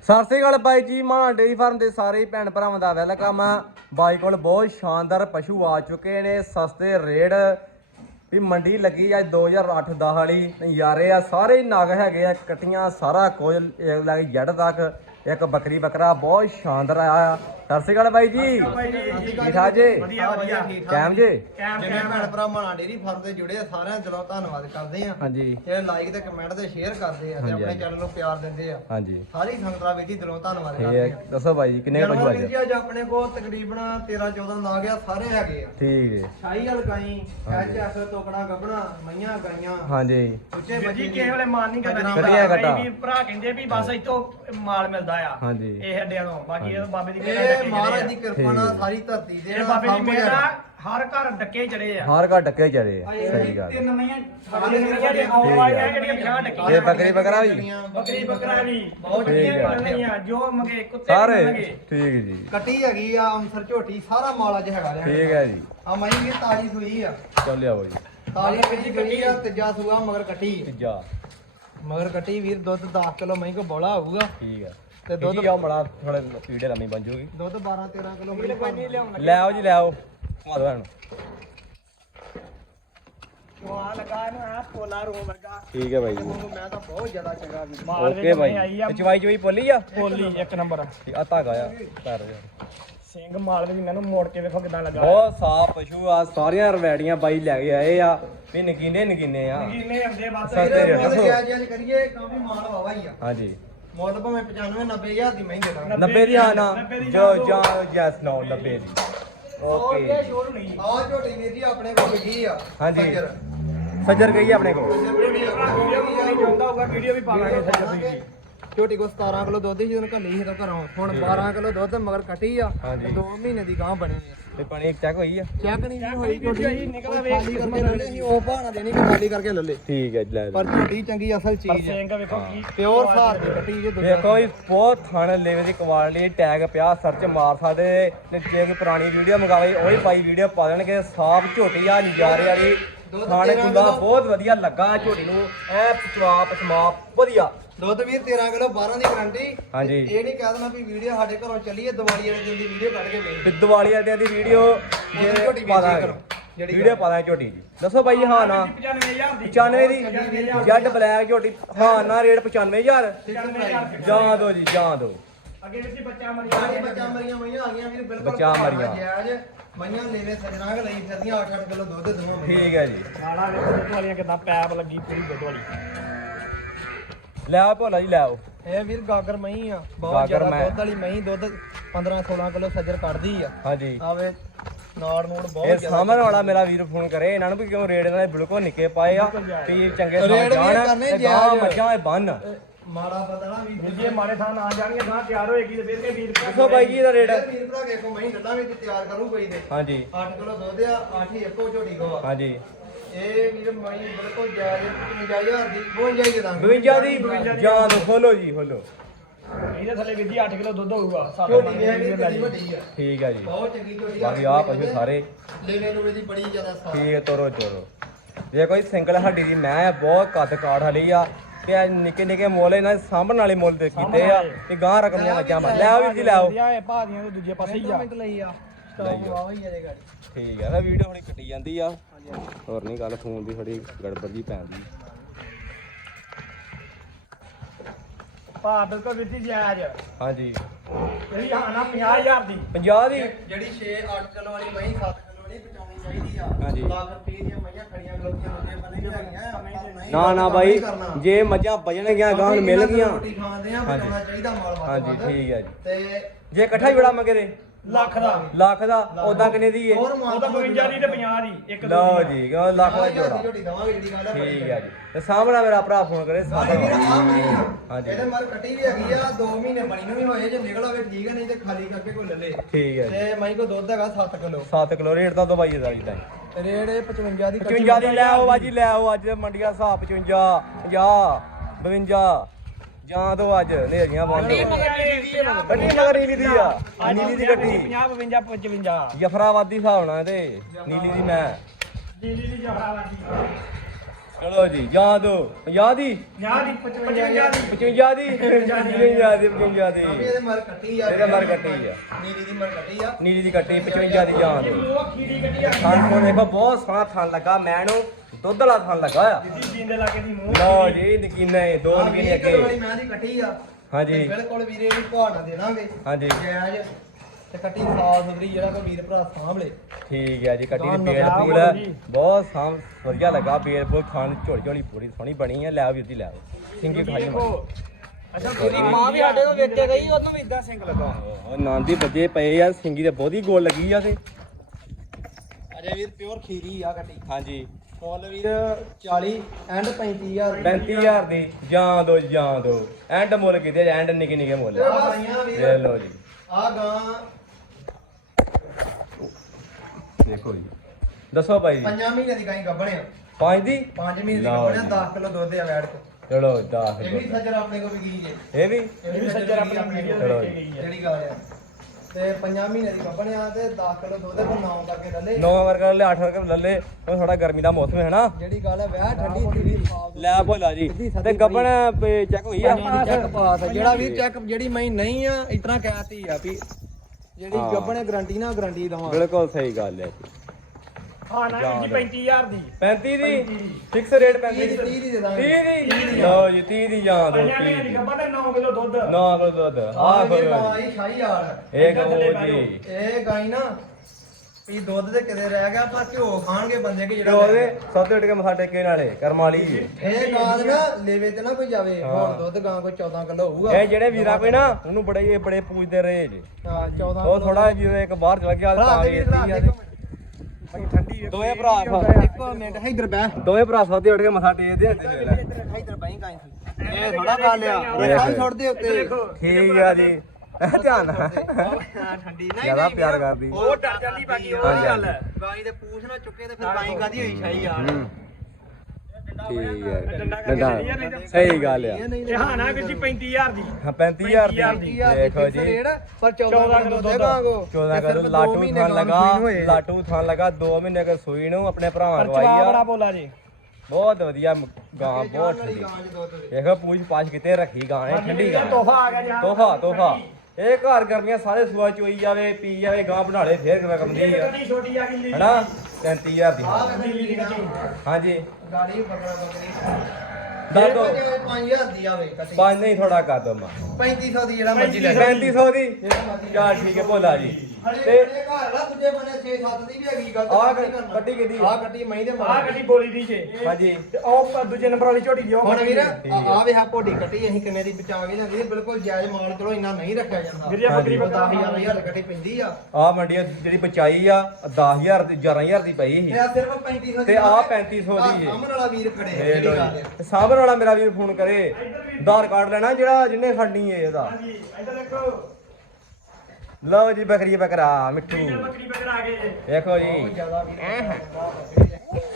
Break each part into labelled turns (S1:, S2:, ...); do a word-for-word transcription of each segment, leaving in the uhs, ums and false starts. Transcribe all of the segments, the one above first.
S1: ਸਤਿ ਸ਼੍ਰੀ ਅਕਾਲ ਬਾਈ ਜੀ, ਮਾਣਾ dairy farm ਦੇ ਸਾਰੇ ਭੈਣ ਭਰਾਵਾਂ ਦਾ ਵੈਲਕਮ। ਬਾਈ ਕੋਲ ਬਹੁਤ ਸ਼ਾਨਦਾਰ ਪਸ਼ੂ ਆ ਚੁੱਕੇ ਨੇ, ਸਸਤੇ ਰੇਟ ਵੀ ਮੰਡੀ ਲੱਗੀ ਅੱਜ ਦੋ ਹਜ਼ਾਰ ਅੱਠ ਦਸ ਵਾਲੀ ਨਜ਼ਾਰੇ ਆ। ਸਾਰੇ ਨਗ ਹੈਗੇ ਆ, ਕਟੀਆਂ ਸਾਰਾ ਕੁਝ ਲੈ ਕੇ ਜੜ ਤੱਕ। ਇੱਕ ਬੱਕਰੀ ਬੱਕਰਾ ਬਹੁਤ ਸ਼ਾਨਦਾਰ ਆਇਆ। ਸਤਿ ਸ਼੍ਰੀ ਅਕਾਲ ਬਾਈ ਜੀ, ਠੀਕ ਠਾਕ ਜੀ? ਕੈਮ ਜੀ
S2: ਜਿੰਨੇ ਭੈਣ ਭਰਾ ਮਾਣਾ ਡੇਰੀ ਫਾਰਮ ਤੇ ਜੁੜੇ ਆ ਸਾਰਿਆਂ ਦਿਲੋਂ ਧੰਨਵਾਦ ਕਰਦੇ ਆ।
S1: ਹਾਂਜੀ,
S2: ਜਿਹੜੇ ਲਾਈਕ ਤੇ ਕਮੈਂਟ ਤੇ ਸ਼ੇਅਰ ਕਰਦੇ ਆ ਤੇ ਆਪਣੇ ਚੈਨਲ ਨੂੰ ਪਿਆਰ ਦਿੰਦੇ ਆ।
S1: ਹਾਂਜੀ,
S2: ਸਾਰੀ ਸੰਗਤ ਦਾ ਵੀਰ ਦਿਲੋਂ ਧੰਨਵਾਦ ਕਰਦੇ
S1: ਇਹ
S2: ਆ।
S1: ਦੱਸੋ ਬਾਈ ਜੀ ਕਿੰਨੇ ਪਸ਼ੂ ਆਏ?
S2: ਅੱਜ ਆਪਣੇ ਕੋਲ ਤਕਰੀਬਨ ਤੇਰਾਂ ਚੌਦਾਂ ਨਾਗ ਆ, ਸਾਰੇ ਹੈਗੇ ਆ।
S1: ਠੀਕ ਜੀ,
S2: ਸ਼ਾਹੀਵਾਲ ਗਾਈ, ਐਚ ਐਸ ਤੋਕੜਾ ਗੱਬਣਾ, ਮਈਆਂ ਗਾਈਆਂ।
S1: ਹਾਂਜੀ,
S2: ਉੱਚੇ
S3: ਜੀ ਕਿਸੇ ਵੇਲੇ ਮਾਨ ਨਹੀਂ ਕਰਨਾ।
S1: ਕੱਟੀਆਂ ਕੱਟਾ
S3: ਕਈ ਵੀ ਭਰਾ ਕਹਿੰਦੇ ਵੀ ਬਸ ਇੱਥੋਂ ਮਾਲ ਮਿਲਦਾ ਆ।
S1: ਹਾਂਜੀ,
S3: ਇਹ ਹੱਡਿਆਂ ਤੋਂ ਬਾਕੀ ਇਹ ਬਾਬੇ ਦੀ
S2: ਇਹ ਮਹਾਰਾਜ ਦੀ ਕਿਰਪਾ ਨਾਲ ਸਾਰੀ ਧਰਤੀ ਤੇ
S3: ਇਹ ਬਾਬੇ ਦੀ ਮਿਹਰ ਨਾਲ ਹਰ ਘਰ ਡੱਕੇ ਚੜੇ ਆ।
S1: ਹਰ ਘਰ ਡੱਕੇ ਚੜੇ ਆ। ਸਹੀ ਗੱਲ।
S3: ਤਿੰਨ ਮਈਆਂ ਸਾਡੇ ਮਈਆਂ ਦੇ ਆਉਣ ਵਾਲੀਆਂ ਜਿਹੜੀਆਂ ਪਛਾਣ ਡੱਕੀਆਂ।
S1: ਇਹ ਬੱਕਰੀ ਬੱਕਰਾ ਵੀ
S3: ਬੱਕਰੀ ਬੱਕਰਾ ਵੀ ਬਹੁਤ
S1: ਠੀਕ
S3: ਚੀਜ਼ਾਂ
S1: ਆ।
S3: ਮਿਲਣੀਆਂ ਜੋ ਮੰਗੇ ਕੁੱਤੇ
S1: ਸਾਰੇ
S3: ਮੰਗੇ।
S1: ਠੀਕ ਜੀ,
S2: ਕੱਟੀ ਹੈਗੀ ਆ, ਅੰਸਰ ਝੋਟੀ, ਸਾਰਾ ਮਾਲ ਅੱਜ ਹੈਗਾ ਲਿਆ।
S1: ਠੀਕ ਹੈ ਜੀ,
S2: ਆ ਮਈ ਵੀ ਤਾਜੀ ਸੂਈ ਆ,
S1: ਚੱਲ ਲਿਆਓ ਜੀ।
S2: ਤਾਜੀ ਕੱਟੀ ਗਈ ਆ, ਤੀਜਾ ਸੂਆ ਮਗਰ ਕੱਟੀ।
S1: ਤੀਜਾ
S2: ਮਗਰ ਕੱਟੀ ਵੀਰ ਦੁੱਧ ਦਸ ਕਿਲੋ ਮਈ ਕੋ ਬੋਲਾ ਹੋਊਗਾ
S1: ਠੀਕ ਹੈ
S2: ਤੇ ਦੁੱਧ
S1: ਦੁੱਧ ਆ ਮੜਾ ਥੋੜਾ ਪੀੜੇ ਲੰਮੀ ਬਣ ਜੂਗੀ।
S2: ਦੁੱਧ ਬਾਰਾਂ ਤੇਰਾਂ ਕਿਲੋ ਮਈ
S3: ਕੋਈ ਨਹੀਂ ਲਿਆਉਣ
S1: ਲੈ ਆਓ ਜੀ, ਲੈ ਆਓ ਮਾਦੋ ਇਹਨੂੰ।
S3: ਆ ਲਗਾ ਇਹਨੂੰ ਆ ਪੋਲਾ ਰੋ ਵਰਗਾ।
S1: ਠੀਕ ਹੈ ਬਾਈ ਜੀ,
S2: ਮੈਂ ਤਾਂ ਬਹੁਤ ਜ਼ਿਆਦਾ ਚੰਗਾ ਵੀ
S3: ਮਾਲ
S1: ਓਕੇ ਬਾਈ।
S3: ਆਈ ਆ
S1: ਤੇ ਚਵਾਈ ਚਵਾਈ ਪੋਲੀ ਆ,
S3: ਪੋਲੀ ਇੱਕ ਨੰਬਰ।
S1: ਠੀਕ ਆ ਧਾਗਾ ਆ ਕਰ ਯਾਰ।
S3: ਸਿੰਘ ਮਾਲ ਵੀ ਇਹਨਾਂ ਨੂੰ ਮੋੜ ਕੇ ਵੇਖੋ ਕਿਦਾਂ ਲੱਗਾ।
S1: ਬਹੁਤ ਸਾਫ ਪਸ਼ੂ ਆ, ਸਾਰੀਆਂ ਰਵੈੜੀਆਂ ਬਾਈ ਲੈ ਕੇ ਆਏ ਆ ਵੀ ਨਗੀਨੇ ਨਗੀਨੇ ਆ।
S3: ਕਿੰਨੇ ਹੁੰਦੇ ਬਸ
S1: ਸਸਤੇ
S2: ਇਹਦੇ
S1: ਰੇਟ
S2: ਮੁੱਲ
S1: ਦੱਸੋ।
S2: ਜਾਇਜ਼ ਜਾਇਜ਼ ਕਰੀਏ ਕਾਫੀ ਮਾਲ ਵਾਵਾ ਹੀ ਆ।
S1: ਹਾਂਜੀ,
S2: ਮੁੱਲ ਭਾਵੇਂ ਪਚਾਨਵੇਂ ਨੱਬੇ ਹਜ਼ਾਰ ਦੀ ਮਹਿੰਗੇ ਦਾਂਗੇ।
S1: ਨੱਬੇ ਦੀ ਆ ਨਾ
S3: ਨੱਬੇ ਦੀ
S1: ਜੋ
S3: ਜਾਂ
S1: ਜਾਂ ਜੈਸ ਨੋ ਨੱਬੇ ਦੀ। ਓਕੇ,
S3: ਸ਼ੋਰ ਨਹੀਂ।
S2: ਆਹ ਝੋਟੀ ਵੀਰ ਜੀ ਆਪਣੇ ਕੋਲ ਵਿਕੀ ਆ।
S1: ਹਾਂਜੀ।
S2: ਸੱਜਰ।
S1: ਸੱਜਰ ਗਈ ਆਪਣੇ ਕੋਲ।
S2: ਝੋਟੀ ਆਪਣੇ
S3: ਵੀਡੀਓ
S2: ਕੋਲ
S3: ਵੀ ਨਹੀਂ ਚਾਹੁੰਦਾ ਹੋਊਗਾ, ਵੀਡੀਓ ਵੀ ਪਾਵਾਂਗੇ ਸੱਜਰ ਦੀ।
S2: ਝੋਟੀ ਕੋ ਸਤਾਰਾਂ ਕਿਲੋ ਦੁੱਧ ਸੀ ਜਦੋਂ ਘੱਲੀ ਸੀ ਤਾਂ ਘਰੋਂ। ਹੁਣ ਬਾਰਾਂ ਕਿਲੋ ਦੁੱਧ ਮਗਰ ਕੱਟੀ ਆ
S1: ਹਾਂਜੀ।
S2: ਦੋ ਮਹੀਨੇ ਦੀ ਗਾਂ ਬਣੀ ਆ।
S1: ਤੇ ਪਾਣੀ ਚੈੱਕ ਹੋਈ ਆ?
S2: ਚੈੱਕ ਨਹੀਂ ਜੀ ਹੋਈ ਝੋਟੀ।
S3: ਨਿਕਲਦਾ ਵੇਖ।
S2: ਖਾਲੀ ਕਰਕੇ ਲੱਲੇ ਸੀ, ਉਹ ਬਹਾਨਾ ਦੇਣੀ ਕਿ ਖਾਲੀ ਕਰਕੇ ਲੱਲੇ।
S1: ਠੀਕ ਹੈ ਜੀ, ਲੈ
S2: ਪਰ ਝੋਟੀ ਚੰਗੀ ਅਸਲ
S3: ਪਰ
S2: ਚੀਜ਼ ਹੈ।
S3: ਸਿੰਘ ਵੇਖੋ ਕੀ
S2: ਪਿਓਰ ਸਾਰ ਦੀ ਕੱਟੀ ਜੇ ਦੁੱਧ।
S1: ਵੇਖੋ ਜੀ, ਬਹੁਤ ਥਣ ਲੇਵੇ ਦੀ ਕੁਆਲਿਟੀ ਟੈਗ ਪਿਆ, ਸਰਚ ਮਾਰ ਸਕਦੇ ਤੇ ਜੇ ਕੋਈ ਪੁਰਾਣੀ ਵੀਡੀਓ ਮੰਗਾਵੇ ਉਹ ਹੀ ਪਾਈ ਵੀਡੀਓ ਪਾ ਦੇਣਗੇ। ਸਾਫ ਝੋਟੀ ਆ, ਨਜ਼ਾਰੇ ਵਾਲੀ ਖਾਣੇ ਖੁੰਦਾ ਬਹੁਤ ਵਧੀਆ ਲੱਗਾ ਝੋਟੀ ਨੂੰ। ਐ ਪਚਵਾਪ ਸਮਾਪ ਵਧੀਆ
S2: ਦੁੱਧ ਵੀਰ ਤੇਰਾਂ ਕਿਲੋ ਬਾਰਾਂ ਦੀ ਗਾਰੰਟੀ।
S1: ਹਾਂਜੀ।
S2: ਇਹ ਨਹੀਂ ਕਹਿ ਦੇਣਾ ਵੀ ਵੀਡੀਓ ਸਾਡੇ ਘਰੋਂ ਚੱਲੀਏ ਦੀਵਾਲੀ ਵਾਲੇ ਦਿਨ ਦੀ ਵੀਡੀਓ ਕੱਢ ਕੇ ਵੇਖ।
S1: ਤੇ ਦੀਵਾਲੀ ਵਾਲਿਆਂ ਦੀ ਵੀਡੀਓ
S2: ਉਹਦੀ ਝੋਟੀ
S1: ਪਾ
S2: ਵੇਚੀ
S1: ਦਾਂਗੇ,
S2: ਕਰੋ, ਜਿਹੜੀ
S1: ਵੀਡੀਓ ਪਾ ਦਾਂਗੇ ਝੋਟੀ ਦੀ। ਦੱਸੋ ਬਾਈ ਹਾਂ ਨਾ
S3: ਪਚਾਨਵੇਂ ਹਜ਼ਾਰ ਦੀ
S1: ਪਚਾਨਵੇਂ ਦੀ ਜੈਡ ਬਲੈਕ ਝੋਟੀ ਹਾਂ ਨਾ ਰੇਟ ਪਚਾਨਵੇਂ ਹਜ਼ਾਰ। ਜਾਂ ਦੋ ਜੀ, ਜਾਂ ਦੋ।
S3: ਅੱਗੇ ਵੀ ਬੱਚਾ ਮਰੀ
S2: ਸਾਰੀ ਬੱਚਾ ਮਰੀਆਂ ਮਈਆਂ ਆ ਗਈਆਂ ਵੀਰ, ਬਿਲਕੁਲ
S1: ਬੱਚਾ ਮਰੀਆਂ।
S2: ਜਾਇਜ਼ ਮਈਆਂ ਲੈਵੇ ਸਜਣਾ ਕਿ ਲਈ ਫਿਰਦੀਆਂ ਅੱਠ ਅੱਠ ਕਿਲੋ ਦੁੱਧ ਦੋਵਾਂ ਮਈਆਂ।
S1: ਠੀਕ ਹੈ ਜੀ,
S3: ਨਾਲਾ ਵੇਖੋ ਦੁੱਧ ਵਾਲੀਆਂ ਕਿਦਾਂ ਪੈਪ ਲੱਗੀ ਪੂਰੀ ਦੁੱਧ ਵਾਲੀ।
S1: ਲੈ ਆਓ ਭੋਲਾ ਜੀ, ਲੈ ਆਓ।
S2: ਇਹ ਵੀਰ ਗਾਗਰ ਮਈ ਆ, ਬਹੁਤ
S1: ਗਾਗਰ
S2: ਜ਼ਿਆਦਾ
S1: ਮੈਂ।
S2: ਦੁੱਧ ਵਾਲੀ ਮਈ। ਦੁੱਧ ਪੰਦਰਾਂ ਸੋਲਾਂ ਕਿਲੋ ਸੱਜਰ ਕੱਢਦੀ ਆ।
S1: ਹਾਂਜੀ,
S2: ਆਵੇ ਨਾੜ ਨੂੜ
S1: ਇਹ
S2: ਬਹੁਤ ਜ਼ਿਆਦਾ।
S1: ਸਾਹਮਣੇ ਵਾਲਾ ਮੇਰਾ ਵੀਰ ਫੋਨ ਕਰੇ ਇਹਨਾਂ ਨੂੰ ਵੀ ਕਿਉਂ ਰੇਟ ਇਹਨਾਂ ਦੇ ਬਿਲਕੁਲ ਨਿੱਕੇ ਪਾਏ ਆ ਵੀ ਚੰਗੇ
S2: ਰੇਟ
S1: ਸਾਹ
S2: ਵੀ
S1: ਜਾਣ
S2: ਕਰਨੇ
S1: ਤੇ ਗਾਂ
S2: ਜਾਇਜ਼।
S1: ਮੱਝਾਂ ਇਹ ਬੰਨ।
S2: ਮਾੜਾ ਬਦਲਾ ਵੀ
S3: ਜੇ ਮਾੜੇ ਥਾਂ ਨਾ ਜਾਣਗੇ ਨਾ ਤਿਆਰ ਹੋਏਗੀ ਤੇ ਫਿਰ ਕੇ ਵੀਰ
S1: ਦੱਸੋ ਬਾਈ ਜੀ ਇਹਦਾ ਰੇਟ।
S2: ਇਹ ਵੀਰ ਭਰਾ ਕੇ ਕੋ ਮਈ ਲੱਲਾ ਵਿੱਚ ਤਿਆਰ ਕਰੂ ਕੋਈ ਦੇ।
S1: ਹਾਂਜੀ,
S2: ਅੱਠ ਕਿਲੋ ਦੁੱਧ ਆ, ਅੱਠ ਹੀ ਇੱਕੋ ਝੋਟੀ ਕੋ ਆ।
S1: ਹਾਂਜੀ,
S2: ਇਹ ਵੀਰ ਮਈ ਬਿਲਕੁਲ ਜਾਇਜ਼ ਪਚਵੰਜਾ ਹਜ਼ਾਰ ਦੀ ਬਵੰਜਾ ਹੀ ਦੇ ਦਾਂਗੇ।
S1: ਬਵੰਜਾ ਦੀ ਜਾਂ ਦੋ। ਖੋਲੋ ਜੀ, ਖੋਲੋ।
S3: ਇਹਦੇ ਥੱਲੇ ਵੀਰ ਜੀ ਅੱਠ ਕਿਲੋ ਦੁੱਧ ਹੋਊਗਾ। ਸੱਤ
S2: ਝੋਟੀ
S3: ਮਣ
S2: ਵੇਖ
S3: ਦੀ
S2: ਵੀਰ ਕਿੰਨੀ ਵੱਡੀ ਆ,
S1: ਠੀਕ ਹੈ ਜੀ,
S2: ਬਹੁਤ ਚੰਗੀ ਝੋਟੀ
S1: ਬਾਕੀ ਆਹ ਪਸ਼ੂ ਸਾਰੇ
S2: ਲੇਵੇ ਲੂਵੇ ਦੀ ਬੜੀ ਜ਼ਿਆਦਾ ਸਾਫ।
S1: ਠੀਕ ਹੈ। ਤੋਰੋ ਚੋਰੋ ਜੇ ਕੋਈ ਸਿੰਗਲ ਹੱਡੀ ਦੀ ਮੈਂ ਆ, ਬਹੁਤ ਕੱਦ ਕਾਠ ਵਾਲੀ ਆ ਤੇ ਇਹ ਨਿੱਕੇ ਨਿੱਕੇ ਮੁੱਲ ਇਹਨਾਂ ਦੇ ਸਾਂਭਣ ਵਾਲੇ ਮੁੱਲ ਦੇ ਕੀਤੇ ਆ ਤੇ ਗਾਂ ਰਕਮ ਦੀਆਂ ਮੱਝਾਂ ਬਣ। ਲੈ ਆਓ ਵੀਰ ਜੀ, ਲੈ ਆਓ।
S3: ਇਹ ਭਾਦੀਆਂ ਦੇ ਦੂਜੇ ਪਾਸੇ ਹੀ ਆ।
S2: ਮਿੰਟ ਲਈ ਆ ਸਟਾਪ ਆਵਾ ਹੀ ਇਹਦੇ ਗਾੜੀ।
S1: ਠੀਕ ਹੈ ਨਾ, ਵੀਡੀਓ ਥੋੜੀ ਕੱਟੀ ਜਾਂਦੀ ਆ, ਹੋਰ ਨਹੀਂ ਗੱਲ, ਫੋਨ ਦੀ ਥੋੜੀ ਗੜਬੜ ਜੀ ਪੈਂਦੀ।
S3: ਭਾ ਬਿਲਕੁਲ ਵੀਰ ਜੀ ਜਾਇਜ਼।
S1: ਹਾਂਜੀ,
S3: ਇਹਦੀ ਹਾਂ ਨਾ ਪੰਜਾਹ ਹਜ਼ਾਰ ਦੀ।
S1: ਪੰਜਾਹ ਦੀ।
S2: ਜਿਹੜੀ ਛੇ ਅੱਠ ਕਿਲੋ ਵਾਲੀ ਮਹੀਂ ਸੱਤ ਕਿਲੋ ਨਹੀਂ ਪਚਾਉਣੀ ਚਾਹੀਦੀ ਆ।
S1: ਹਾਂਜੀ।
S2: ਲੱਖ ਰੁਪਏ ਦੀਆਂ ਮਈਆਂ ਖੜੀਆਂ ਗਲੋਤੀਆਂ ਹੁੰਦੀਆਂ ਬੰਦੇ ਦੀਆਂ ਹੈਗੀਆਂ। ਆਪਾਂ ਨਹੀਂ
S1: ਨਾ ਨਾ ਬਾਈ, ਜੇ ਮੱਝਾਂ ਵਜਣਗੀਆਂ ਗਾਂ ਨੂੰ ਮਿਲ ਗਈਆਂ।
S2: ਰੋਟੀ ਖਾਂਦੇ ਆ, ਬਚਾਉਣਾ ਚਾਹੀਦਾ ਮਾਲ ਵੱਧ
S1: ਹਾਂਜੀ,
S2: ਵੱਧ।
S1: ਠੀਕ ਹੈ ਜੀ।
S2: ਤੇ
S1: ਜੇ ਇਕੱਠਾ ਹੀ ਬੜਾ ਮੰਗੇ ਦੇ
S3: ਲੱਖ ਦਾ।
S1: ਲੱਖ ਦਾ, ਉਦਾਂ ਕਿੰਨੇ ਦੀ ਏ?
S2: ਹੋਰ
S3: ਉਹ ਤਾਂ ਬਵੰਜਾ ਦੀ ਤੇ ਪੰਜਾਹ ਦੀ ਇੱਕ ਦੋ
S1: ਲਓ
S3: ਦੀ।
S1: ਜੀ, ਕਿਉਂ ਲੱਖ ਦਾ ਜੋੜਾ।
S2: ਝੋਟੀ ਦਵਾਂਗੇ ਜਿਹੜੀ ਗੱਲ ਆ।
S1: ਠੀਕ ਹੈ ਜੀ। ਤੇ ਸਾਹਮਣਾ ਮੇਰਾ ਭਰਾ ਫੋਨ ਕਰੇ
S2: ਸਾਡੀ ਵੀਰ
S1: ਸਾਹਮਣਾ।
S2: ਆ ਮਹੀਂ ਆ।
S1: ਹਾਂਜੀ।
S2: ਇਹਦੇ ਮਰ ਕੱਟੀ ਵੀ ਹੈਗੀ ਆ, ਦੋ ਮਹੀਨੇ ਬਣੀ ਨੂੰ ਵੀ ਹੋਏ। ਜੇ ਨਿਕਲ ਆਵੇ ਠੀਕ ਹੈ, ਨਹੀਂ ਤੇ ਖਾਲੀ ਕਰਕੇ ਕੋਈ ਲੱਲੇ।
S1: ਠੀਕ ਹੈ ਜੀ,
S2: ਤੇ ਮਹੀਂ ਕੋ ਦੁੱਧ ਹੈਗਾ ਸੱਤ ਕਿਲੋ।
S1: ਸੱਤ ਕਿਲੋ ਰੇਟ ਦਾ ਦਵਾਈ ਦਾ ਜੀ ਤਾਂ
S2: ਰੇਟ ਇਹ ਪਚਵੰਜਾ ਦੀ ਕੱਟੀ।
S1: ਪਚਵੰਜਾ ਦੀ ਲੈ ਆਓ ਬਾਜੀ, ਲੈ ਆਓ। ਅੱਜ ਮੰਡੀਆਂ ਹਿਸਾਬ ਪਚਵੰਜਾ, ਪੰਜਾਹ, ਬਵੰਜਾ ਜਾਂ ਦੋ ਅੱਜ ਨੇਰੀਆਂ ਬੰਦ। ਗੱਡੀ ਮਗਰ ਨੀਲੀ ਦੀ ਆ, ਨੀਲੀ ਦੀ ਗੱਡੀ
S3: ਪੰਜਾਹ ਬਵੰਜਾ ਪਚਵੰਜਾ
S1: ਜਫਰਾਬਾਦੀ ਹਿਸਾਬ ਨਾਲ ਤੇ ਨੀਲੀ ਦੀ ਮੈਂ
S3: ਦਿੱਲੀ ਦੀ ਜਫਰਾਬਾਦੀ।
S1: ਚਲੋ ਜੀ ਜਾਂ ਦੋ ਪੰਜਾਹ ਦੀ
S3: ਪੰਜਾਹ ਦੀ ਪਚਵੰਜਾ ਦੀ
S1: ਪਚਵੰਜਾ ਦੀ ਪਚਵੰਜਾ ਦੀ ਪਚਵੰਜਾ ਦੀ
S2: ਵੀ ਇਹਦੇ ਮਰ ਕੱਟੀ ਆ
S1: ਇਹਦੇ ਮਰ ਕੱਟੀ ਆ
S2: ਨੀਲੀ ਦੀ ਮਰ ਕੱਟੀ ਆ
S1: ਨੀਲੀ ਦੀ ਕੱਟੀ ਪਚਵੰਜਾ ਦੀ ਜਾਂ ਦੋ
S3: ਉਹ ਖੀਰੀ ਕੱਟੀ ਆ
S1: ਥਣ ਨੂੰ ਦੇਖੋ ਬਹੁਤ ਸੋਹਣਾ ਥਣ ਲੱਗਾ ਮੈਂ ਨੂੰ ਦੁੱਧ ਵਾਲਾ ਥਣ ਲੱਗਾ ਆ
S3: ਜਿੱਦੀ ਜੀਂਦੇ ਲਾਗੇ ਦੀ ਮੂੰਹ
S1: ਲਓ ਜੀ ਨਕੀਨੇ ਦੋ ਨਕੀਨੇ
S2: ਵਾਲੀ
S1: ਅੱਗੇ
S2: ਮੈਂ ਦੀ ਕੱਟੀ ਆ
S1: ਹਾਂਜੀ
S2: ਤੇ ਬਿਲਕੁਲ ਵੀਰੇ ਨੂੰ ਭਾਣਾ ਦੇ ਦਾਂਗੇ
S1: ਹਾਂਜੀ
S2: ਜਾਇਜ਼ ਤੇ ਕੱਟੀ ਸਾਫ ਸੁਥਰੀ ਜਿਹੜਾ ਕੋਈ ਵੀਰ ਭਰਾ ਸਾਂਭ ਲੇ
S1: ਠੀਕ ਹੈ ਜੀ ਕੱਟੀ ਦੀ
S3: ਤੁਹਾਨੂੰ
S1: ਪੇੜ
S3: ਦਿਖਾ
S1: ਪੂੜ
S3: ਬੋਲੋ ਜੀ।
S1: ਬਹੁਤ ਸਾਂ ਵਧੀਆ ਲੱਗਾ ਪੇੜ ਪੂੜ ਖਾਣ ਝੋਲੀ ਝੋਲੀ ਪੂਰੀ ਸੋਹਣੀ ਬਣੀ ਹੈ ਲੈ ਵੀਰ ਜੀ ਲੈ ਸਿੰਗੀ ਖਾਈ
S3: ਦੇਖੋ ਅੱਛਾ ਤੇਰੀ ਮਾਂ ਵੀ ਸਾਡੇ ਕੋਲ ਵੇਚ ਕੇ ਗਈ ਉਹਨੂੰ ਵੀ ਇਦਾਂ ਸਿੰਗ ਲੱਗਾ
S1: ਉਹ ਨਾਂਦੀ ਬੱਜੇ ਪਏ ਆ ਸਿੰਗੀ ਤੇ ਬਹੁਤੀ ਗੋਲ ਲੱਗੀ ਆ ਤੇ
S2: ਅਜੇ ਵੀਰ ਪਿਓਰ ਖੀਰੀ ਆ ਕੱਟੀ
S1: ਹਾਂਜੀ
S2: ਮੁੱਲ ਵੀਰ ਚਾਲੀ ਐਂਡ ਪੈਂਤੀ ਹਜ਼ਾਰ
S1: ਪੈਂਤੀ ਹਜ਼ਾਰ ਦੀ ਜਾਂ ਦੋ ਜਾਂ ਦੋ ਐਂਡ ਮੁੱਲ ਕਿਤੇ ਐਂਡ ਨਿੱਕੇ ਨਿੱਕੇ ਮੁੱਲ
S2: ਆ ਗਾਈਆਂ ਵੀਰ
S1: ਲੈ ਲਓ ਜੀ
S2: ਆ ਗਾਂ
S1: ਦੇਖੋ ਜੀ ਦੱਸੋ ਭਾਈ ਜੀ
S2: ਪੰਜਾਂ ਮਹੀਨੇ ਦੀ ਗਾਈ ਗੱਭਣਿਆ
S1: ਪੰਜ ਦੀ
S2: ਪੰਜ ਮਹੀਨੇ ਦੀ
S1: ਲਓ
S2: ਗੱਭਣਿਆ
S1: ਜੀ।
S2: ਦਸ ਕਿਲੋ ਦੁੱਧ ਆ ਵੈੜ ਕੋ
S1: ਚਲੋ ਦਸ
S2: ਇਹ ਵੀ ਸੱਜਰ ਆਪਣੇ ਕੋ ਵਿਕੀ ਜੇ
S1: ਇਹ ਵੀ
S3: ਇਹ ਵੀ ਸੱਜਰ ਆਪਣੀ ਵੀਡੀਓ
S1: ਚਲੋ
S3: ਦੇਖ ਕੇ
S1: ਜੀ।
S3: ਗਈ ਹੈ
S2: ਜਿਹੜੀ ਗੱਲ ਆ ਤੇ ਪੰਜਾਂ ਮਹੀਨੇ ਦੀ ਗੱਭਣਿਆ ਤੇ ਦਸ ਕਿਲੋ ਦੁੱਧ ਕੋ ਨੌ ਕਰਕੇ ਲੱਲੇ
S1: ਨੌ ਵਰਗਾ ਲੈ ਅੱਠ ਵਰਗਾ ਲੱਲੇ ਉਹ ਥੋੜਾ ਗਰਮੀ ਦਾ ਮੌਸਮ ਹੈ ਨਾ
S2: ਜਿਹੜੀ ਗੱਲ ਆ ਵਿਆਹ ਠੰਡੀ ਧੀਰੀ ਸਾਫ
S1: ਲੈ ਭੋਲਾ ਜੀ ਤੇ ਗੱਬਣ ਚੈੱਕ ਹੋਈ ਆ
S2: ਚੈੱਕ ਪਾਸ ਆ। ਜਿਹੜਾ ਵੀ ਚੈੱਕ ਜਿਹੜੀ ਮੈਂ ਨਹੀਂ ਆ ਇਤਨਾ ਕਹਿਤੀ ਆ ਵੀ ਜਿਹੜੀ
S1: ਹਾਂ।
S2: ਗੱਭਣੇ ਗਰੰਟੀ ਨਾ ਗਰੰਟੀ ਦਵਾਂ
S1: ਬਿਲਕੁਲ ਸਹੀ ਗੱਲ ਹੈ ਜੀ
S3: ਹਾਂ ਨਾ ਜੀ ਪੈਂਤੀ ਹਜ਼ਾਰ ਦੀ
S1: ਪੈਂਤੀ ਦੀ ਫਿਕਸ ਰੇਟ ਪੈਂਤੀ
S2: ਤੀਹ
S1: ਦੀ
S2: ਦੀ ਤੀਹ ਦੀ ਦੇ ਦਾਂਗੇ
S1: ਤੀਹ ਦੀ ਲਓ ਜੀ ਤੀਹ ਦੀ ਜਾਂ ਦੋ
S3: ਪੰਜਾਂ
S1: ਤੀਹ
S3: ਮਹੀਨੇ ਦੀ
S1: ਦੀ
S3: ਗੱਬਾ ਤੇ ਨੌ ਕਿਲੋ ਦੁੱਧ
S1: ਨਾ ਬਲ ਦੁੱਧ ਆ
S2: ਆਹ
S1: ਕਰੋ
S2: ਵੀਰ ਗਾਂ ਇਹ ਸ਼ਾਹੀ ਯਾਰ
S1: ਇਹ ਕਹੋ ਜੀ
S2: ਇਹ ਗਾਈ ਨਾ ਵੀ ਦੁੱਧ ਦੇ ਕਿਤੇ ਰਹਿ ਗਿਆ ਪਰ ਘਿਓ ਖਾਣਗੇ ਬੰਦੇ ਕਿ
S1: ਤੇ
S2: ਜਿਹੜਾ
S1: ਉਹਦੇ ਸੱਤ ਉੱਟ ਕੇ ਮਸਾ ਟੇਕੇ ਨਾਲੇ ਕਰਮਾਲੀ
S2: ਇਹ ਗਾਂ ਦੇ ਨਾ ਲੇਵੇ ਤੇ ਨਾ ਕੋਈ ਜਾਵੇ ਹੁਣ ਦੁੱਧ ਗਾਂ ਕੋਈ ਚੌਦਾਂ ਕਿਲੋ ਹੋਊਗਾ
S1: ਇਹ ਜਿਹੜੇ ਵੀਰਾਂ ਕੋਈ ਨਾ ਉਹਨੂੰ ਬੜੇ ਇਹ ਬੜੇ ਪੂਜਦੇ ਰਹੇ ਜੀ
S2: ਹਾਂ ਚੌਦਾਂ
S1: ਉਹ ਥੋੜਾ ਜਿਹਾ ਇੱਕ ਬਾਹਰ ਚਲ ਗਿਆ
S2: ਭਰਾ
S1: ਤਾਂ
S2: ਦੇ
S1: ਵੀ
S2: ਵੀਰ ਭਰਾ ਦੇ
S1: ਇੱਥੇ
S3: ਭਾਈ ਠੰਡੀ ਵੇਖੋ
S1: ਦੋਵੇਂ ਭਰਾ
S2: ਇੱਕ ਮਿੰਟ ਇੱਧਰ ਬਹਿ
S1: ਦੋਵੇਂ ਭਰਾ ਸੱਤ ਉੱਟ ਕੇ ਮਸਾ ਟੇਕਦੇ ਹੁੰਦੇ ਨੇ
S2: ਇੱਧਰ ਬਹਿ ਗਾਂ ਇਹ ਥੋੜਾ ਗੱਲ ਆ ਰਸਾਈ ਛੱਡ ਦੇ ਉੱਤੇ
S1: ਠੀਕ ਆ ਜੀ ਧਿਆਨ ਨਾਲ
S2: ਠੰਡੀ ਨਹੀਂ
S1: ਜ਼ਿਆਦਾ ਪਿਆਰ ਕਰਦੀ
S3: ਉਹ ਡਰ ਜਾਂਦੀ ਬਾਕੀ ਉਹ
S1: ਹਾਂਜੀ।
S3: ਗੱਲ ਹੈ
S2: ਗਾਈ ਦੇ ਪੂਛ ਨਾ ਚੁੱਕੇ ਤੇ ਫਿਰ ਗਾਈ ਕਾਦੀ ਹੋਈ ਸ਼ਾਹੀ ਯਾਰ
S1: ਹੂੰ। ਠੀਕ ਹੈ ਡੰਡਾ ਸਹੀ ਗੱਲ ਆ
S3: ਤੇ ਹਾਂ ਨਾ ਵੀਰ ਜੀ ਪੈਂਤੀ ਹਜ਼ਾਰ ਦੀ
S1: ਹਾਂ ਪੈਂਤੀ ਹਜ਼ਾਰ
S3: ਪੈਂਤੀ
S1: ਦੀ ਦੇਖੋ ਜੀ
S2: ਪਰ ਚੌਦਾਂ ਕਿਲੋ ਦੇ ਗਾਂਗੋ
S1: ਚੌਦਾਂ ਕਰ ਲਾਟੂ ਥਾਂ ਲਗਾ ਲਾਟੂ ਥਾਂ ਲਗਾ ਦੋ ਮਹੀਨੇ ਕ ਸੂਈ ਨੂੰ ਆਪਣੇ ਭਰਾਵਾਂ
S3: ਪਰਚਵਾ
S1: ਗਵਾਈ
S3: ਬੜਾ
S1: ਆ
S3: ਬੋਲਾ ਜੀ
S1: ਬਹੁਤ ਵਧੀਆ ਗਾਂ ਬਹੁਤ ਠੰਡੀ ਦੇਖੋ ਪੂਛ ਪਾਛ ਕਿਤੇ ਰੱਖੀ ਗਾਂ ਇਹ ਠੰਡੀ ਗਾਂ
S3: ਤੋਹਫਾ ਆ ਗਿਆ ਜੀ ਹਾਂ।
S1: ਤੋਹਫਾ ਤੋਹਫਾ ਇਹ ਘਰ ਗਰਮੀਆਂ ਸਾਰੇ ਸੁਆ ਚੋਈ ਜਾਵੇ ਪੀ ਜਾਵੇ ਗਾਂ ਬਣਾ ਲੇ ਫੇਰ ਕਿਵੇਂ ਕੰਮਦੀ
S3: ਇਹ
S1: ਆ
S3: ਕੱਟੀ ਛੋਟੀ ਆ ਗਈ ਲੀਲੀ
S1: ਹੈਨਾ ਪੈਂਤੀ ਹਜ਼ਾਰ ਦੀ
S2: ਆ ਨੀਲੀ ਦੀ ਕੱਟੀ
S1: ਹਾਂਜੀ
S2: ਗਾੜੀ ਬੱਕਰਾ ਬੱਕਰੀ
S1: ਦੱਸ ਦੋ
S2: ਪੰਜ ਹਜ਼ਾਰ ਦੀ ਆਵੇ ਕੱਟੀ
S1: ਪੰਜ ਨਹੀਂ ਥੋੜਾ ਕਰ ਦੋ ਮਾਂ
S2: ਪੈਂਤੀ ਸੌ ਦੀ ਜਿਹੜਾ ਮਰਜ਼ੀ ਲੈ
S1: ਪੈਂਤੀ ਸੌ ਦੀ ਚਲ ਠੀਕ ਹੈ ਭੋਲਾ ਜੀ
S2: ਤੇ
S1: ਤੇ
S2: ਘਰ ਦਾ ਦੂਜੇ ਬੰਨੇ ਛੇ ਸੱਤ ਦੀ ਵੀ ਹੈਗੀ ਗੱਲ
S1: ਆਹ ਕੱਟੀ ਕਿਹਦੀ
S2: ਆ ਕੱਟੀ ਮਹੀਂ ਦੇ
S3: ਆ
S2: ਮਾਰ
S3: ਕੱਟੀ ਬੋਲੀ ਦੀ ਜੇ
S1: ਹਾਂਜੀ
S3: ਤੇ ਉਹ ਦੂਜੇ ਨੰਬਰ ਵਾਲੀ ਝੋਟੀ ਦੀ ਉਹ
S2: ਹੁਣ
S3: ਕੱਟੀ
S2: ਵੀਰ
S3: ਜੇ।
S2: ਆ ਵੇ ਹਾ ਪੋਡੀ ਕੱਟੀ ਅਸੀਂ ਕਿੰਨੇ ਦੀ ਬਚਾ ਕੇ ਜਾਂਦੀ ਬਿਲਕੁਲ ਜਾਇਜ਼ ਮਾਲ ਚਲੋ ਇੰਨਾ ਨਹੀਂ ਰੱਖਿਆ ਜਾਂਦਾ
S3: ਵੀਰ ਜੀ ਬੱਕਰੀ
S1: ਹਾਂਜੀ।
S3: ਬਤਾ
S2: ਦਸ ਹਜ਼ਾਰ ਹਜ਼ਾਰ ਕੱਟੀ ਪੈਂਦੀ ਆ
S1: ਆਹ ਮੰਡੀ ਜਿਹੜੀ ਬਚਾਈ ਆ ਦਸ ਹਜ਼ਾਰ ਦੀ ਗਿਆਰਾਂ ਹਜ਼ਾਰ ਦੀ ਪਈ ਸੀ
S2: ਇਹ ਆ ਸਿਰਫ ਪੈਂਤੀ ਸੌ ਦੀ
S1: ਤੇ ਆਹ ਪੈਂਤੀ ਸੌ ਦੀ ਜੇ।
S2: ਸਾਹਮਣੇ ਵਾਲਾ ਵੀਰ ਖੜੇ ਆ,
S1: ਇਹ
S2: ਜਿਹੜੀ
S1: ਲੋ
S2: ਗੱਲ
S1: ਜੀ
S2: ਆ।
S1: ਤੇ ਸਾਹਮਣੇ ਵਾਲਾ ਮੇਰਾ ਵੀਰ ਫੋਨ ਕਰੇ ਆਧਾਰ ਕਾਰਡ ਲੈਣਾ ਜਿਹੜਾ ਜਿਹਨੇ ਖੜਨੀ ਹੈ ਇਹਦਾ
S3: ਹਾਂਜੀ ਇੱਧਰ ਦੇਖੋ
S1: ਲਓ ਜੀ ਬੱਕਰੀ ਬੱਕਰਾ ਮਿੱਠੂ
S3: ਇੱਧਰ ਬੱਕਰੀ ਬੱਕਰਾ ਆ ਗਏ ਜੇ
S1: ਦੇਖੋ
S2: ਬਹੁਤ
S1: ਜੀ
S2: ਜ਼ਿਆਦਾ ਵੀਰ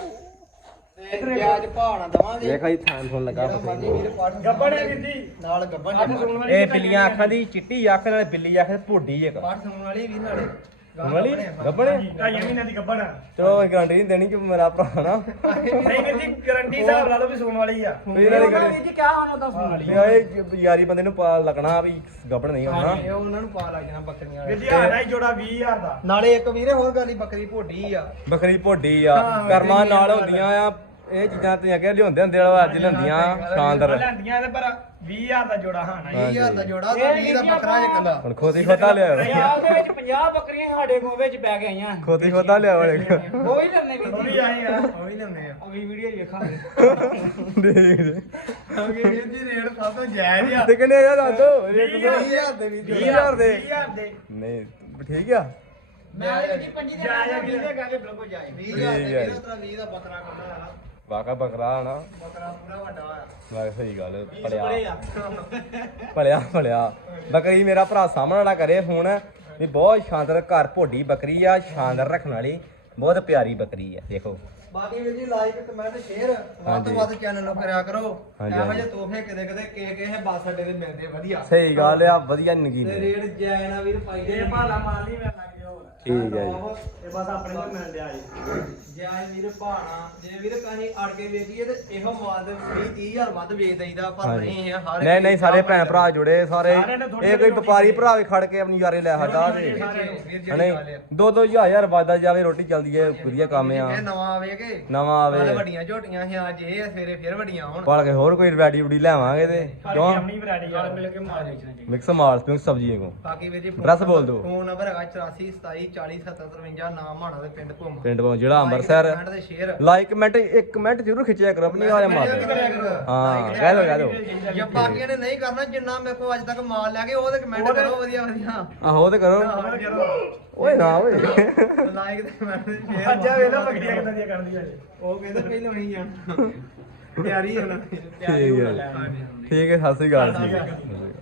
S2: ਤੇ ਵਿਆਜ ਭਾਣਾ ਦਵਾਂਗੇ
S1: ਦੇਖੋ ਜੀ ਥਾਂ ਫੋਨ ਲੱਗਾ
S2: ਜਿਹੜਾ ਮਰਜ਼ੀ ਵੀਰ ਪੜ
S3: ਗੱਬੜ ਹੈ ਵੀਰ ਜੀ
S2: ਨਾਲ ਗੱਬਣ
S3: ਅੱਜ ਸੁਣਨ ਵਾਲੀ
S1: ਇਹ ਬਿੱਲੀਆਂ ਅੱਖਾਂ ਦੀ ਚਿੱਟੀ ਅੱਖ ਨਾਲ ਬਿੱਲੀ ਅੱਖ ਤੇ ਭੋਡੀ ਇੱਕ
S2: ਪੜ ਸੁਣਨ ਵਾਲੀ ਵੀਰ ਨਾਲੇ
S1: ਸੁਣ ਵਾਲੀ ਗੱਬਣੇ
S3: ਹਾਂਜੀ ਢਾਈਆਂ ਮਹੀਨਿਆਂ ਦੀ ਗੱਬੜ ਆ
S1: ਚਲੋ ਗਾਰੰਟੀ ਨਹੀਂ ਦੇਣੀ ਕਿ ਮੇਰਾ ਭਰਾ ਨਾ
S3: ਨਹੀਂ ਵੀਰ ਜੀ ਗਾਰੰਟੀ ਹਿਸਾਬ ਲਾ ਲਓ ਵੀ ਸੁਣਨ ਵਾਲੀ ਆ
S1: ਵੀ ਇਹਨਾਂ ਦੀ
S3: ਵੀਰ
S1: ਗਾਰੰਟੀ
S3: ਜੀ ਕਿਆ ਹੋਣਾ ਤਾਂ ਸੁਣਨ ਵਾਲੀ
S1: ਵੀ ਇਹ ਯਾਰੀ ਬੰਦੇ ਨੂੰ ਪਾ ਲੱਗਣਾ ਵੀ ਗੱਬੜ ਨਹੀਂ ਹੋਣਾ
S2: ਇਹ ਉਹਨਾਂ ਨੂੰ ਪਾ ਲੱਗ ਜਾਣਾ ਬੱਕਰੀਆਂ
S3: ਵੀਰ
S2: ਵਾਲੇ।
S3: ਜੀ ਆਣਾ ਹੀ ਜੋੜਾ ਵੀਹ ਹਜ਼ਾਰ ਦਾ
S2: ਨਾਲੇ ਇੱਕ ਵੀਰੇ ਹੋਰ ਗੱਲ ਹੀ ਬੱਕਰੀ ਭੋਡੀ ਆ
S1: ਬੱਕਰੀ ਭੋਡੀ ਆ ਕਰਮਾਂ ਨਾਲ ਹੁੰਦੀਆਂ ਆ ਇਹ ਚੀਜ਼ਾਂ ਤੁਸੀਂ ਅੱਗੇ ਲਿਆਉਂਦੇ ਹੁੰਦੇ ਆ ਅੱਜ ਲਿਆਉਂਦੀਆਂ ਸ਼ਾਨਦਾਰ
S3: ਲੈਂਦੀਆਂ ਤੇ ਪਰ ਵੀਹ ਹਜ਼ਾਰ ਦਾ ਜੋੜਾ ਹਾਣਾ
S2: ਵੀਹ ਹਜ਼ਾਰ ਦਾ ਜੋੜਾ ਤੇ ਵੀਹ ਦਾ ਬੱਕਰਾ ਜੇ ਕੱਲਾ
S1: ਹੁਣ ਖੋਦੀ ਖੋਤਾ ਲਿਆਓ
S4: ਪੰਜਾਬ ਦੇ ਵਿੱਚ ਪੰਜਾਹ ਬੱਕਰੀਆਂ ਸਾਡੇ ਕੋਲ ਵਿੱਚ ਬੈ ਕੇ ਆਈਆਂ
S1: ਖੋਦੀ ਖੋਤਾ ਲਿਆਓ
S4: ਉਹ ਹੀ ਲੈਣੇ ਵੀ
S3: ਉਹ ਵੀ ਆਏ ਆ
S2: ਉਹ ਵੀ ਲੈਂਦੇ ਆ
S4: ਅਗਲੀ ਵੀਡੀਓ ਵੇਖਾਂਗੇ
S1: ਦੇਖ ਜੀ
S2: ਕਿਉਂਕਿ ਵੀਰ ਜੀ ਰੇਟ ਸਭ ਤੋਂ ਜਾਇਜ਼ ਆ
S1: ਤੇ ਕਿੰਨੇ ਆ ਦੱਸ ਦੋ ਰੇਟ
S2: ਵੀਹ ਹਜ਼ਾਰ ਦੇ ਵੀਰ
S1: ਵੀਹ ਹਜ਼ਾਰ ਦੇ
S3: ਵੀਹ ਹਜ਼ਾਰ ਦੇ
S1: ਨਹੀਂ ਠੀਕ ਆ
S4: ਮੈਂ ਜੀ ਪੰਜੀ ਦੇ
S3: ਜਾਇਜ਼ ਆ
S4: ਵੀਹ ਦੇ ਗਾਗੇ ਬਿਲਕੁਲ ਜਾਇਜ਼
S2: ਵੀਹ ਹਜ਼ਾਰ ਦੇ ਵੀਰ ਉਤਰਾ ਵੀਹ ਦਾ ਬੱਕਰਾ ਕੱਢਾ ਆ
S1: ਵਾਕਾ ਬੱਕਰਾ ਨਾ
S2: ਬੱਕਰਾ ਪੂਰਾ ਵੱਡਾ ਆ
S1: ਮੈਂ ਸਹੀ ਗੱਲ ਪੜਿਆ ਪੜਿਆ ਪੜਿਆ ਬੱਕਰੀ ਮੇਰਾ ਭਰਾ ਸਾਹਮਣੇ ਵਾਲਾ ਕਰੇ ਫੋਨ ਵੀ ਬਹੁਤ ਸ਼ਾਨਦਾਰ ਘਰ ਭੋਡੀ ਬੱਕਰੀ ਆ ਸ਼ਾਨਦਾਰ ਰੱਖਣ ਵਾਲੀ ਬਹੁਤ ਪਿਆਰੀ ਬੱਕਰੀ ਆ ਦੇਖੋ
S2: ਬਾਕੀ ਵੀਰ ਜੀ ਲਾਈਕ ਕਮੈਂਟ ਸ਼ੇਅਰ ਵੱਧ ਤੋਂ ਵੱਧ ਚੈਨਲ ਨੂੰ ਕਰਿਆ ਕਰੋ
S1: ਹਾਂਜੀ,
S2: ਇਹੋ
S1: ਹਾਂਜੀ।
S2: ਜਿਹੇ ਤੋਹਫੇ ਕਿਤੇ ਕਿਤੇ ਕੇ ਕੇ ਹੈ ਬਾਸ ਅੱਡੇ ਦੇ ਮਿਲਦੇ ਵਧੀਆ
S1: ਸਹੀ ਗੱਲ ਆ ਵਧੀਆ ਨਗੀ
S2: ਤੇ ਰੇਟ ਜਾਇਜ਼ ਨਾ ਵੀਰ ਪਾਈ ਦੇ
S3: ਇਹ ਭਾਲਾ ਮਾਲ ਨਹੀਂ ਮੈਂ ਲੱਗ ਗਿਆ ਹੋਰ
S1: ਠੀਕ ਹੈ ਜੀ
S3: ਇਹ ਬਸ ਆਪਣੇ ਨੂੰ ਮਿਲ ਲਿਆ ਜੀ
S2: ਜੇ ਆਏ ਵੀਰ ਭਾਣਾ ਜੇ ਵੀਰ ਕਹੀਂ ਅੜ ਕੇ ਵੇਚੀਏ ਤੇ ਇਹੋ ਮਾਲ ਦੇ ਵੀਹ ਤੀਹ ਹਜ਼ਾਰ ਵੱਧ ਵੇਚ ਦਈਦਾ ਪਰ
S1: ਹਾਂਜੀ।
S2: ਨਹੀਂ ਇਹ ਹਰ
S1: ਨਹੀਂ ਨਹੀਂ ਸਾਰੇ ਭੈਣ ਭਰਾ ਜੁੜੇ ਸਾਰੇ
S3: ਸਾਰਿਆਂ ਨੇ ਥੋੜ੍ਹੀ
S1: ਇਹ ਕੋਈ
S3: ਥੋੜ੍ਹੀ
S1: ਵਪਾਰੀ ਭਰਾ ਵੀ ਖੜ ਕੇ ਆਪਣੀ ਯਾਰੇ ਲੈ ਸਾਡਾ ਤੇ
S2: ਵੀਰ ਜਿਹੜੀ ਗੱਲ
S1: ਨਹੀਂ
S2: ਆ।
S1: ਦੋ ਦੋ ਹਜ਼ਾਰ ਵਾਦਾ ਜਾਵੇ ਰੋਟੀ ਚੱਲਦੀ ਹੈ ਵਧੀਆ ਕੰਮ ਆ
S2: ਇਹ ਨਵਾਂ ਆਵੇਗੇ
S1: ਨਵਾਂ
S2: ਕੱਲ
S1: ਆਵੇ
S2: ਵੱਡੀਆਂ ਝੋਟੀਆਂ ਸੀ ਅੱਜ ਇਹ ਆ, ਸਵੇਰੇ ਫਿਰ ਵੱਡੀਆਂ ਹੁਣ
S1: ਪਾਲ ਕੇ ਹੋਰ ਕੋਈ ਵੈਰਾਈਟੀ ਵੂਡੀ ਲਿਆਵਾਂਗੇ ਤੇ ਕਿਉਂ
S3: ਆਪਣੀ ਵੈਰਾਈਟੀ ਆ
S2: ਮਿਲ ਕੇ ਮਾਲ ਵੇਚਣਾ ਜੀ
S1: ਮਿਕਸ ਮਾਲ ਮਿਕਸ ਸਬਜ਼ੀਆਂ ਕੋ
S2: ਬਾਕੀ ਵੀਰ ਜੀ
S1: Address ਬੋਲ ਦਿਓ।
S2: ਫੋਨ ਨੰਬਰ ਹੈਗਾ ਚੁਰਾਸੀ ਸਤਾਈ ਚਾਲੀ ਸੱਤਰ ਤਰਵੰਜਾ ਨਾਮ ਮਾਣਾ ਦੇ ਪਿੰਡ ਘੁੰਮ
S1: ਪਿੰਡ ਤੋਂ ਜਿਹੜਾ ਅੰਮ੍ਰਿਤਸਰ
S2: ਪਿੰਡ ਦੇ ਸ਼ੇਰ
S1: ਲਾਈਕ ਕਮੈਂਟ ਇੱਕ ਕਮੈਂਟ ਜ਼ਰੂਰ ਖਿੱਚਿਆ ਕਰੋ ਆਪਣੀ ਆਵਾਜ਼ ਮਾਰ ਹਾਂ ਕਹਿ ਦੋ ਕਹਿ ਦੋ
S2: ਜੇ ਬਾਕੀਆਂ ਨੇ ਨਹੀਂ ਕਰਨਾ ਜਿੰਨਾ ਮੇਰੇ ਕੋਲ ਅੱਜ ਤੱਕ ਮਾਲ ਲੈ ਕੇ ਉਹਦੇ ਕਮੈਂਟ ਕਰੋ ਵਧੀਆ ਵਧੀਆ
S1: ਆਹੋ ਤੇ ਕਰੋ ਓਏ ਨਾ ਓਏ
S2: ਲਾਈਕ ਤੇ ਕਮੈਂਟ ਸ਼ੇਅਰ
S3: ਅੱਜ ਵੇਲਾ ਬੱਕਰੀਆਂ ਕਿੱਦਾਂ ਦੀਆਂ ਕਰਦੀਆਂ ਜੀ
S2: ਉਹ ਕਹਿੰਦਾ ਪਹਿਲਾਂ ਨਹੀਂ ਜਾਣਾ ਤਿਆਰੀ ਹੋਣਾ
S1: ਠੀਕ ਹੈ ਠੀਕ ਹੈ ਸਤਿ ਸ੍ਰੀ ਅਕਾਲ ਜੀ